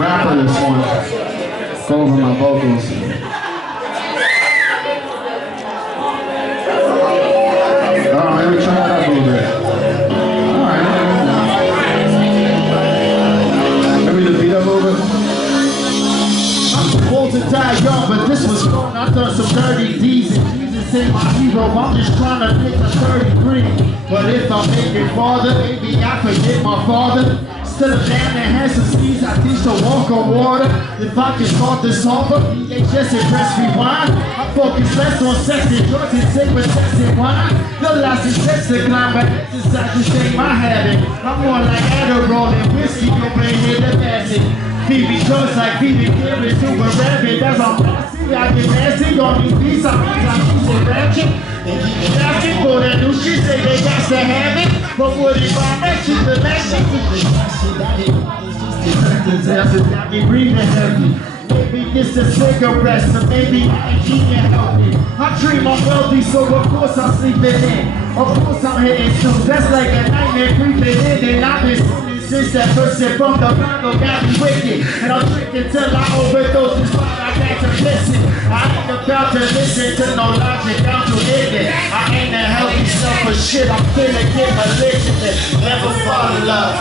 rapper this one. Go over my vocals. Let me try that up a little bit. Alright. Maybe the beat up a little bit. I'm supposed to die young, but this was fun. I done some dirty deeds and Jesus ain't my hero. I'm just trying to make a 33. But if I make it farther, maybe I forget my father. Instead of damn that has some seeds, I teach to walk on water. If I can start this over, just and press rewind. I focus less on sex and drugs and take with sex and wine. The last is sex to climb, but exercise just ain't my habit. I'm more like Adderall and whiskey, no brain here to pass it. Phoebe drugs like Phoebe Gary, super rabbit. That's all I see. I get nasty on these beats. I mean, I'm ratchet. And keep it ratchet for that new shit. Say they got to have it. But what if I match it? The last shit got me breathing heavy. Maybe it's a cigarette, so maybe I can't help it. I dream I'm wealthy, so of course I'm sleeping in. Of course I'm hitting soon. That's like a nightmare creeping in. And I've been sinning since that person from the Bible got me wicked. And I'm drinking till I overdose and spot I got to listen. I ain't about to listen to no logic, I'm too ignorant. I ain't a healthy selfish shit, I'm finna get belligerent. Never fall in love.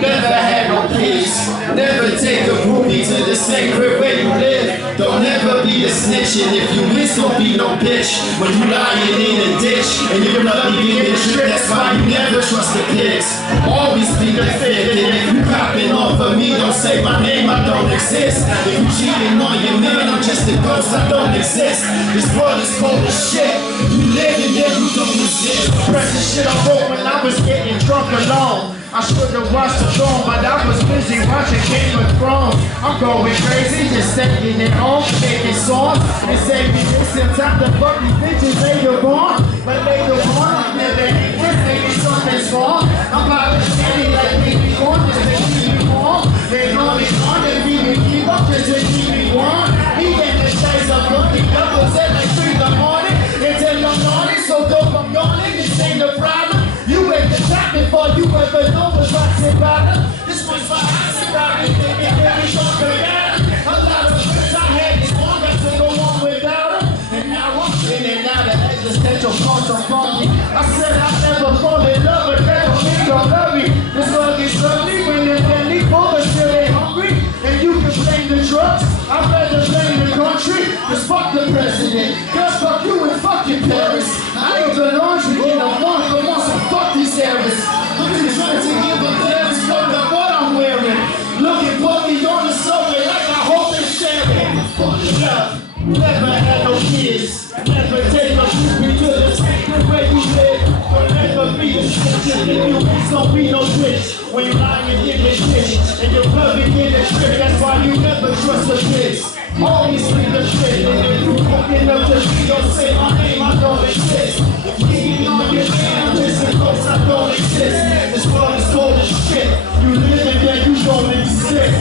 Never had no kids. Never take a groupie to the same crib where you live. Don't ever be a snitch, and if you miss, don't be no bitch. When you lying in a ditch and your blood be getting tricked, that's why you never trust the pigs. Always be defended. If you copping off of me, don't say my name, I don't exist. If you cheating on your man, I'm just a ghost, I don't exist. This world is cold as shit. You live and then you don't exist. Precious shit I wrote when I was getting drunk alone. I should have watched the throne, but I was busy watching Game of Thrones. I'm going crazy, just taking it home, making songs. They say me listen, time to fuck these bitches later on. But later on, I never hate this, maybe something's wrong. I'm about to steady like baby corn, just to keep me warm. They call me on, they leave me keep up, just to keep me warm. He in the shades of looking up, was at like 3 in the morning. Until I'm yawning, so dope I'm yawning, this ain't the problem. You at the top before you ever know what's about it. This one's for us about it, they get very talk about it. A lot of friends I had this long, got to go on without them. And now I'm in and out of existential thoughts on funky. I said I'll never fall in love, but never think I'll love me. This love is lovely when they're belly full until they're hungry. And you can blame the drugs, I'd rather blame the country. Cause fuck the president, cause fuck you and fucking Paris. I ain't the laundry in a month, but want some fuck these errors. I'm just trying to give a damn fuck about what I'm wearing. Looking puppy on the subway like I hope they're sharing. Fucking up, never had no kids. Never take a groupie to the sacred where you live. Don't never be a snitch, if you miss, don't be no bitch. When you lying in the ditch, and your blood be getting tricked, that's why you never trust the kids. Always leave the shit, and if you fucking up to me, don't say my name, I don't exist. If you ain't on your man, I'm just a ghost, I don't exist. This world is cold as shit, you live and then you don't exist.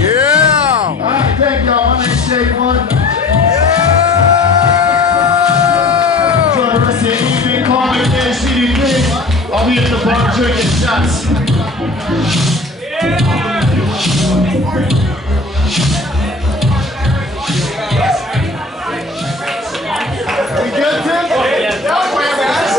Yeah! Alright, thank y'all, my name's Shade One. For the rest of the evening, call me Dan Shitty Thing. I'll be at the bar drinking shots.